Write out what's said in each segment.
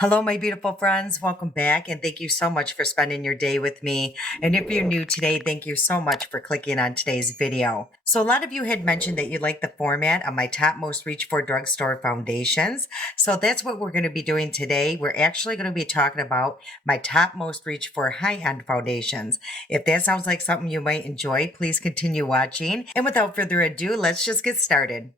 Hello, my beautiful friends. Welcome back. And thank you so much for spending your day with me. And if you're new today, thank you so much for clicking on today's video. So, a lot of you had mentioned that you like the format of my top most reach for drugstore foundations. So, that's what we're going to be doing today. We're actually going to be talking about my top most reach for high end foundations. If that sounds like something you might enjoy, please continue watching. And without further ado, let's just get started.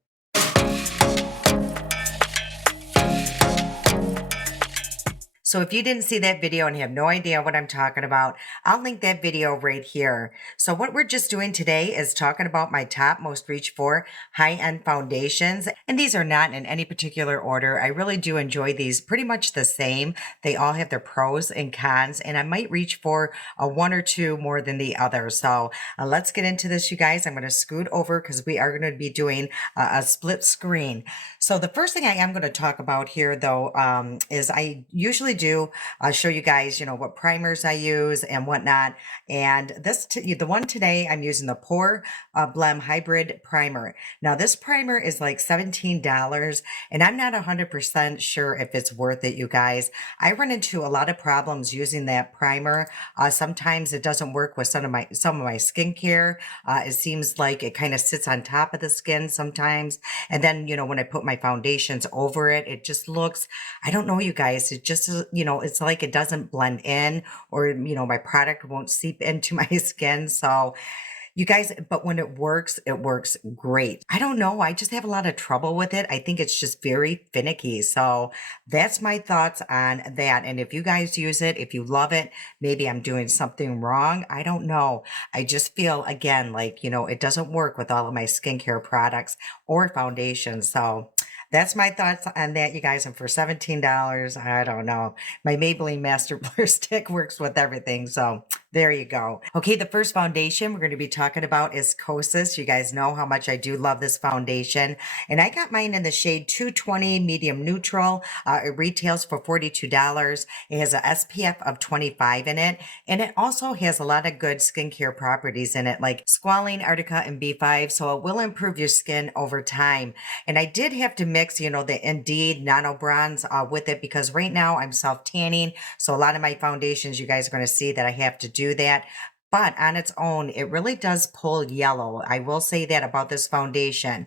So if you didn't see that video and have no idea what I'm talking about, I'll link that video right here. So what we're just doing today is talking about my top most reach for high-end foundations. And these are not in any particular order. I really do enjoy these pretty much the same. They all have their pros and cons, and I might reach for a one or two more than the other. So let's get into this, you guys. I'm going to scoot over because we are going to be doing a split screen. So the first thing I am going to talk about here, though, is I usually do show you guys, what primers I use and whatnot. And the one today, I'm using the Pore Blem Hybrid Primer. Now, this primer is like $17, and I'm not 100% sure if it's worth it, you guys. I run into a lot of problems using that primer. Sometimes it doesn't work with some of my skincare. It seems like it kind of sits on top of the skin sometimes. And then, when I put my foundations over it, it just looks, I don't know, you guys, it just, it's like it doesn't blend in, or, my product won't seep into my skin. So, you guys, but when it works great. I don't know. I just have a lot of trouble with it. I think it's just very finicky. So that's my thoughts on that. And if you guys use it, if you love it, maybe I'm doing something wrong. I don't know. I just feel, again, like, it doesn't work with all of my skincare products or foundations. So that's my thoughts on that, you guys. And for $17, I don't know. My Maybelline Master Blur stick works with everything. So there you go. Okay, the first foundation we're going to be talking about is Kosas. You guys know how much I do love this foundation. And I got mine in the shade 220 medium neutral. It retails for $42. It has a SPF of 25 in it. And it also has a lot of good skincare properties in it, like squalene, arnica, and B5. So it will improve your skin over time. And I did have to mix, the Indeed Nano Bronze with it, because right now I'm self tanning. So a lot of my foundations, you guys are going to see that I have to do that. But on its own, it really does pull yellow. I will say that about this foundation.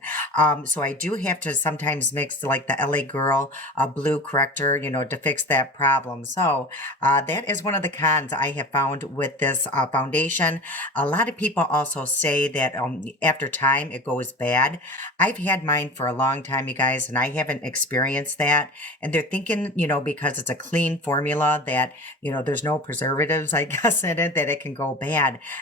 So I do have to sometimes mix like the LA Girl blue corrector, to fix that problem. So that is one of the cons I have found with this foundation. A lot of people also say that after time it goes bad. I've had mine for a long time, you guys, and I haven't experienced that. And they're thinking, because it's a clean formula that, there's no preservatives, I guess, in it, that it can go bad.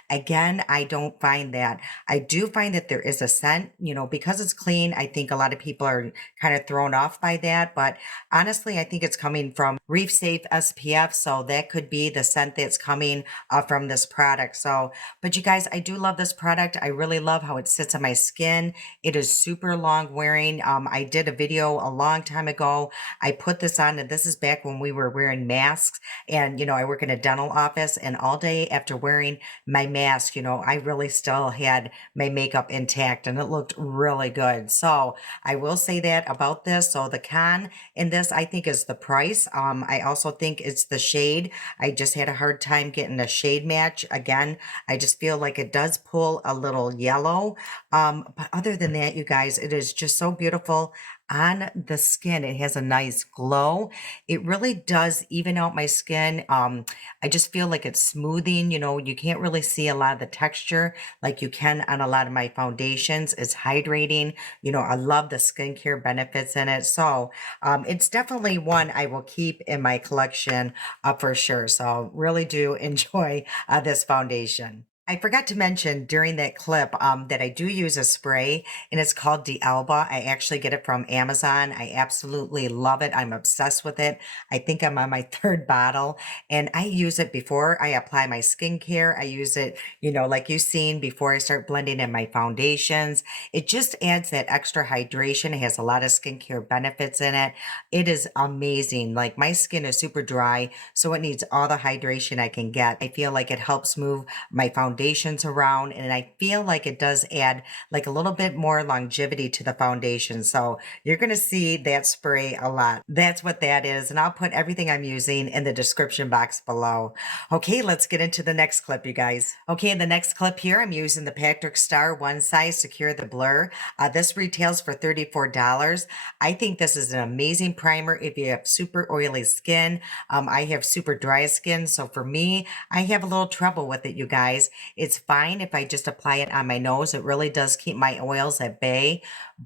Again, I don't find that. I do find that there is a scent, because it's clean. I think a lot of people are kind of thrown off by that. But honestly, I think it's coming from Reef Safe SPF. So that could be the scent that's coming from this product. So, but you guys, I do love this product. I really love how it sits on my skin. It is super long wearing. I did a video a long time ago. I put this on, and this is back when we were wearing masks. And, I work in a dental office, and all day after wearing my mask, I really still had my makeup intact, and it looked really good. So I will say that about this. So the con in this, I think, is the price. I also think it's the shade. I just had a hard time getting a shade match. Again, I just feel like it does pull a little yellow. But other than that, you guys, it is just so beautiful on the skin. It has a nice glow. It really does even out my skin. I just feel like it's smoothing. You can't really see a lot of the texture like you can on a lot of my foundations. It's hydrating. I love the skincare benefits in it. So it's definitely one I will keep in my collection for sure. So really do enjoy this foundation. I forgot to mention during that clip that I do use a spray, and it's called D'Alba. I actually get it from Amazon. I absolutely love it. I'm obsessed with it. I think I'm on my third bottle, and I use it before I apply my skincare. I use it, like you've seen, before I start blending in my foundations. It just adds that extra hydration. It has a lot of skincare benefits in it. It is amazing. Like, my skin is super dry, so it needs all the hydration I can get. I feel like it helps move my foundation foundations around, and I feel like it does add like a little bit more longevity to the foundation. So you're going to see that spray a lot. That's what that is. And I'll put everything I'm using in the description box below. Okay, let's get into the next clip, you guys. Okay, in the next clip here, I'm using the Patrick Star One Size Secure the Blur. This retails for $34. I think this is an amazing primer if you have super oily skin. I have super dry skin, so for me, I have a little trouble with it, you guys. It's fine if I just apply it on my nose. It really does keep my oils at bay,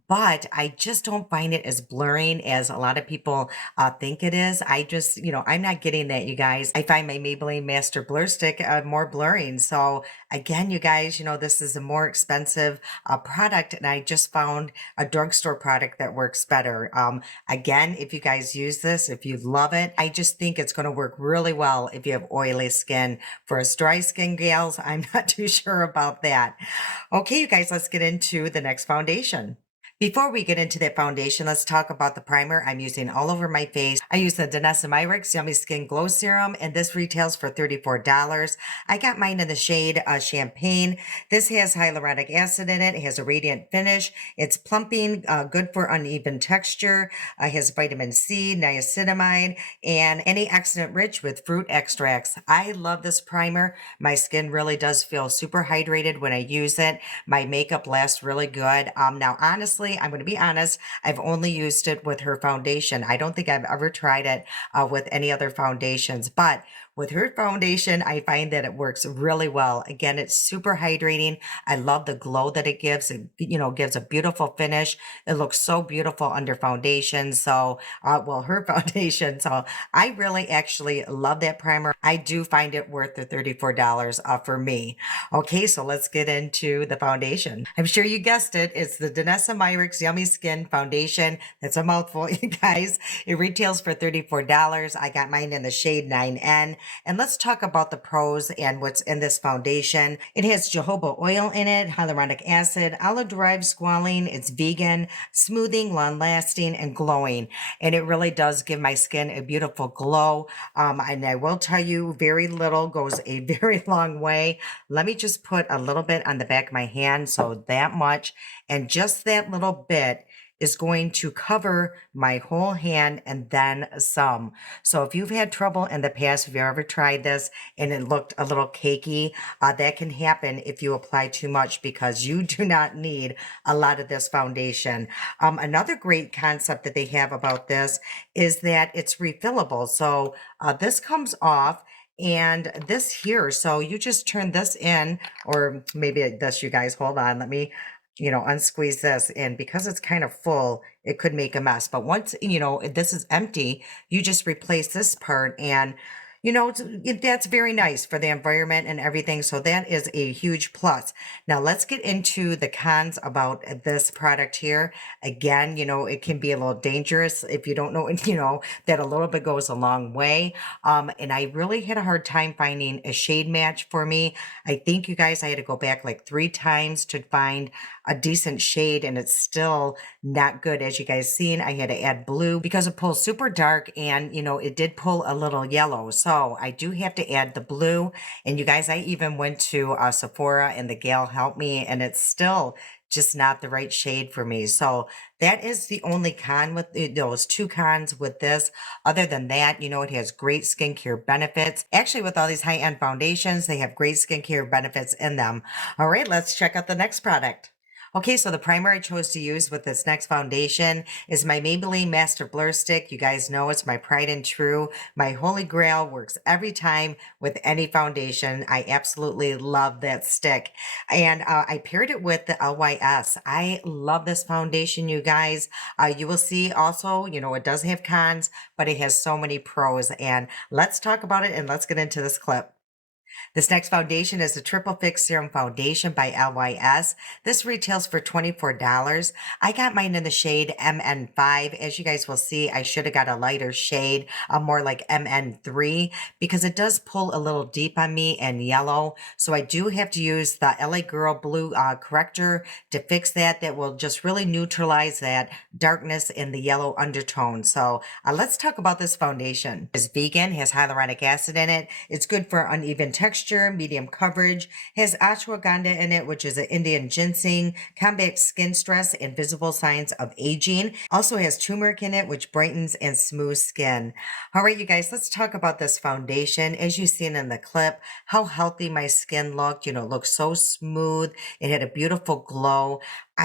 but I just don't find it as blurring as a lot of people think it is. I just, I'm not getting that, you guys. I find my Maybelline Master Blur Stick more blurring. So again, you guys, this is a more expensive product, and I just found a drugstore product that works better. Again, if you guys use this, if you love it, I just think it's going to work really well if you have oily skin. For us dry skin gals, I'm not too sure about that. Okay, you guys, let's get into the next foundation. Before we get into that foundation, let's talk about the primer I'm using all over my face. I use the Danessa Myricks Yummy Skin Glow Serum, and this retails for $34. I got mine in the shade Champagne. This has hyaluronic acid in it. It has a radiant finish. It's plumping, good for uneven texture. It has vitamin C, niacinamide, and antioxidant rich with fruit extracts. I love this primer. My skin really does feel super hydrated when I use it. My makeup lasts really good. Now, honestly, I'm going to be honest, I've only used it with her foundation. I don't think I've ever tried it with any other foundations, but with her foundation, I find that it works really well. Again, it's super hydrating. I love the glow that it gives. It, gives a beautiful finish. It looks so beautiful under foundation. So, her foundation. So I really actually love that primer. I do find it worth the $34 for me. Okay, so let's get into the foundation. I'm sure you guessed it. It's the Danessa Myricks Yummy Skin Foundation. That's a mouthful, you guys. It retails for $34. I got mine in the shade 9N. And let's talk about the pros and what's in this foundation. It has jojoba oil in it, hyaluronic acid, olive-derived squalene. It's vegan, smoothing, long-lasting, and glowing. And it really does give my skin a beautiful glow. And I will tell you, very little goes a very long way. Let me just put a little bit on the back of my hand, so that much. And just that little bit is going to cover my whole hand and then some. So if you've had trouble in the past, if you've ever tried this and it looked a little cakey, that can happen if you apply too much, because you do not need a lot of this foundation. Another great concept that they have about this is that it's refillable. So this comes off, and this here, so you just turn this in, or maybe this, you guys, hold on, let me unsqueeze this. And because it's kind of full, it could make a mess. But once, this is empty, you just replace this part, and that's very nice for the environment and everything. So that is a huge plus. Now let's get into the cons about this product here. Again, it can be a little dangerous if you don't know, that a little bit goes a long way. And I really had a hard time finding a shade match for me. I think, you guys, I had to go back like 3 times to find a decent shade, and it's still not good. As you guys seen, I had to add blue because it pulls super dark, and it did pull a little yellow. So I do have to add the blue. And you guys, I even went to Sephora, and the gal helped me, and it's still just not the right shade for me. So that is the only con with those 2 cons with this. Other than that, it has great skincare benefits. Actually, with all these high-end foundations, they have great skincare benefits in them. All right, let's check out the next product. Okay, so the primer I chose to use with this next foundation is my Maybelline Master Blur Stick. You guys know it's my pride and true. My holy grail, works every time with any foundation. I absolutely love that stick. And I paired it with the LYS. I love this foundation, you guys. You will see also, it does have cons, but it has so many pros. And let's talk about it, and let's get into this clip. This next foundation is the Triple Fix Serum Foundation by LYS. This retails for $24. I got mine in the shade MN5. As you guys will see, I should have got a lighter shade, more like MN3, because it does pull a little deep on me and yellow. So I do have to use the LA Girl Blue corrector to fix that. That will just really neutralize that darkness in the yellow undertone. So let's talk about this foundation. It's vegan, has hyaluronic acid in it. It's good for uneven texture, medium coverage, has ashwagandha in it, which is an Indian ginseng, combats skin stress and visible signs of aging. Also has turmeric in it, which brightens and smooths skin. All right, you guys, let's talk about this foundation. As you've seen in the clip, how healthy my skin looked. You know, it looked so smooth. It had a beautiful glow.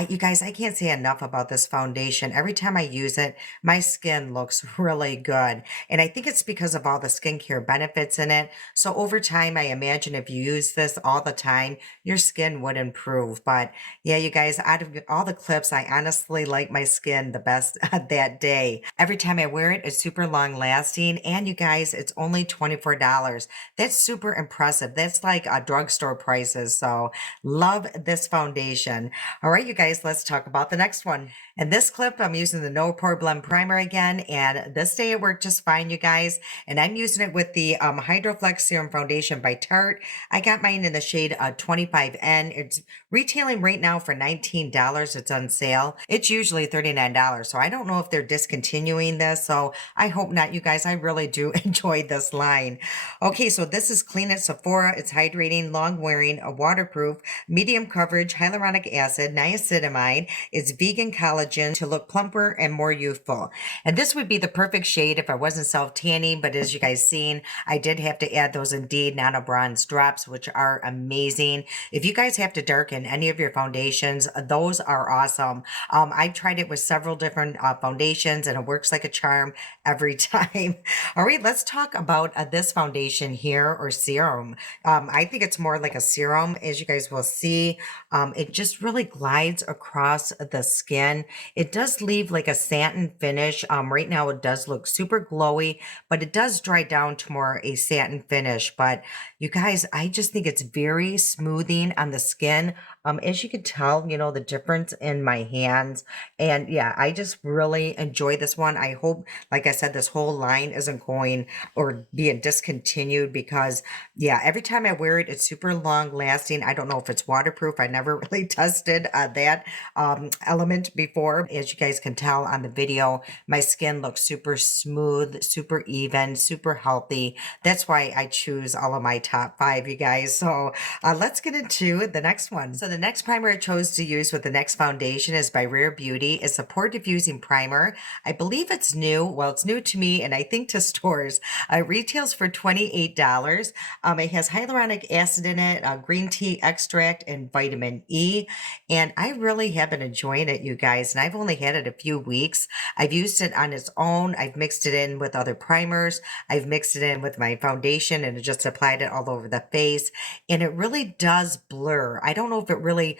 You guys, I can't say enough about this foundation. Every time I use it, my skin looks really good. And I think it's because of all the skincare benefits in it. So over time, I imagine if you use this all the time, your skin would improve. But yeah, you guys, out of all the clips, I honestly like my skin the best that day. Every time I wear it, it's super long lasting. And you guys, it's only $24. That's super impressive. That's like drugstore prices. So love this foundation. All right, you guys, let's talk about the next one. In this clip, I'm using the No Pore Blend Primer again, and this day it worked just fine, you guys. And I'm using it with the Hydroflex Serum Foundation by Tarte. I got mine in the shade 25N. It's retailing right now for $19. It's on sale. It's usually $39, so I don't know if they're discontinuing this, so I hope not, you guys. I really do enjoy this line. Okay, so this is Clean at Sephora. It's hydrating, long-wearing, waterproof, medium coverage, hyaluronic acid, niacinamide. It's vegan collagen to look plumper and more youthful. And this would be the perfect shade if I wasn't self-tanning, but as you guys seen, I did have to add those Indeed Nano Bronze drops, which are amazing. If you guys have to darken any of your foundations, those are awesome. I've tried it with several different foundations, and it works like a charm every time. All right, let's talk about this foundation here, or serum. I think it's more like a serum, as you guys will see. It just really glides across the skin. It does leave like a satin finish. Right now it does look super glowy, but it does dry down to more a satin finish. But you guys, I just think it's very smoothing on the skin. As you can tell, you know, the difference in my hands. And yeah, I just really enjoy this one. I hope, like I said, this whole line isn't going or being discontinued, because yeah, every time I wear it, it's super long lasting. I don't know if it's waterproof. I never really tested that element before. As you guys can tell on the video, my skin looks super smooth, super even, super healthy. That's why I choose all of my top 5, you guys. So let's get into the next one. So the next primer I chose to use with the next foundation is by Rare Beauty. It's a pore diffusing primer. I believe it's new. Well, it's new to me, and I think to stores. It retails for $28. It has hyaluronic acid in it, green tea extract, and vitamin E. And I really have been enjoying it, you guys. And I've only had it a few weeks. I've used it on its own. I've mixed it in with other primers. I've mixed it in with my foundation and just applied it all over the face. And it really does blur. I don't know if it really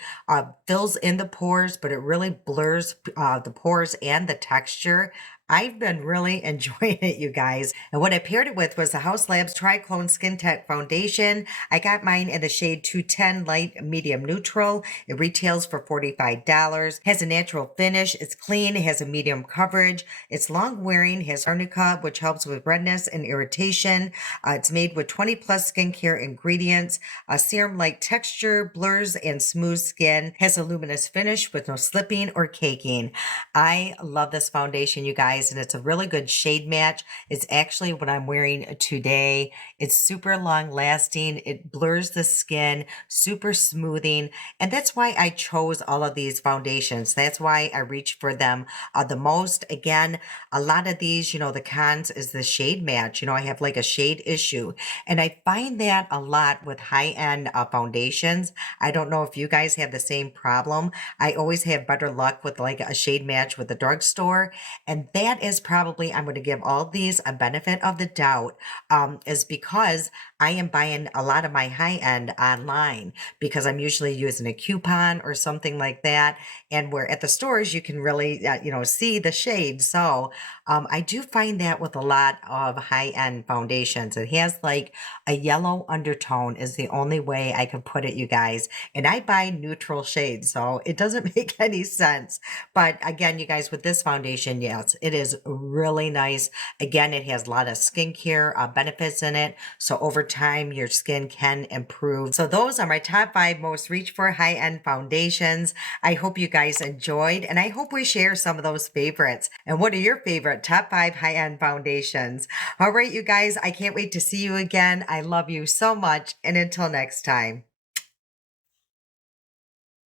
fills in the pores, but it really blurs the pores and the texture. I've been really enjoying it, you guys. And what I paired it with was the Haus Labs Triclone Skin Tech Foundation. I got mine in the shade 210 Light Medium Neutral. It retails for $45. Has a natural finish. It's clean. It has a medium coverage. It's long wearing. Has arnica, which helps with redness and irritation. It's made with 20 plus skincare ingredients. A serum-like texture, blurs and smooths skin. Has a luminous finish with no slipping or caking. I love this foundation, you guys, and it's a really good shade match. It's actually what I'm wearing today. It's super long lasting. It blurs the skin, super smoothing. And that's why I chose all of these foundations. That's why I reach for them the most. Again, a lot of these, you know, the cons is the shade match. You know, I have like a shade issue. And I find that a lot with high-end foundations. I don't know if you guys have the same problem. I always have better luck with like a shade match with the drugstore. And that is probably, I'm going to give all these a benefit of the doubt, is because I am buying a lot of my high end online, because I'm usually using a coupon or something like that. And where at the stores, you can really, see the shade. So I do find that with a lot of high end foundations, it has like a yellow undertone is the only way I can put it, you guys. And I buy neutral shades, so it doesn't make any sense. But again, you guys, with this foundation, yes, it is really nice. Again, it has a lot of skincare benefits in it. So over time, your skin can improve. So those are my top 5 most reach for high-end foundations. I hope you guys enjoyed, and I hope we share some of those favorites. And what are your favorite top 5 high-end foundations? All right, you guys, I can't wait to see you again. I love you so much, and until next time.